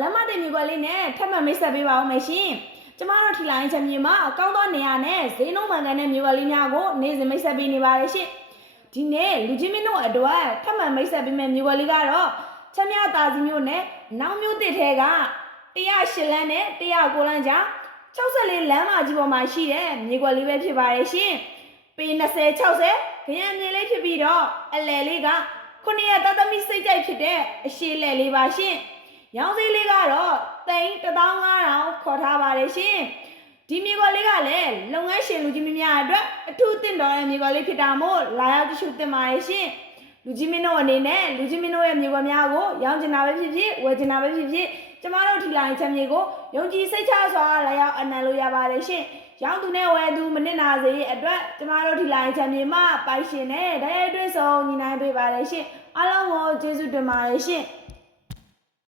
လမ်းမတင်မြူကွက်လေးနဲ့ထပ်မံမိတ်ဆက်ပေးပါဦးမယ်ရှင်ကျမတို့ထီလိုင်းချမ်းမြေမှာအကောင်းသောနေရာနဲ့ဈေးနှုန်းမှန်ကန်တဲ့မြူကွက်လေးများကိုနေ့စဉ်မိတ်ဆက်ပေးနေပါတယ်ရှင်ဒီနေ့လူကြီးမင်းတို့အတွက်ထပ်မံမိတ်ဆက်ပေးမယ့်မြူကွက်လေးကတော့ချမ်းမြသာစီမျိုးနဲ့နောက်မျိုးတစ်ထဲက108လမ်းနဲ့109လမ်းကြား64လမ်းမကြီးပေါ်မှာရှိတဲ့မြူကွက်လေးပဲဖြစ်ပါတယ်ရှင်ပေ20 60ခရမ်းမြေလေးဖြစ်ပြီးတော့အလယ်လေးကခုနှစ်ရတသမီစိတ်ကြိုက်ဖြစ်တဲ့အရှိလဲလေးပါရှင်ရောင်းစည်းလေးကတော့15000ခေါ်ထားပါတယ်ရှင်ဒီမြေကွက်လေးကလည်းလုပ်ငန်းရှင်လူကြီးမင်းများအတွက်အထူးတင်တော်တဲ့မြေကွက်လေးဖြစ်တာမို့လာရောက်ကြည့်ရှုသင့်ပါတယ်ရှင်လူကြီးမင်းတို့အနေနဲ့လူကြီးမင်းတို့ရဲ့မြေကွက်များကိုရောင်းချင်တာပဲဖြစ်ဖြစ်ဝယ်ချင်တာပဲဖြစ်ဖြစ်ကျမတို့ထီလိုင်းချမ်းမြေကိုယုံကြည်စိတ်ချစွာလာရောက်အနံလို့ရပါတယ်ရှင်ရောင်းသူနဲ့ဝယ်သူမနစ်နာစေအတွက်ကျမတို့ထီလိုင်းချမ်းမြေမှာပိုင်ရှင်နဲ့တိုက်ရိုက်တွေ့ဆုံညီနိုင်ပေးပါတယ်ရှင်အားလုံးကိုကျေးဇူးတင်ပါတယ်ရှင်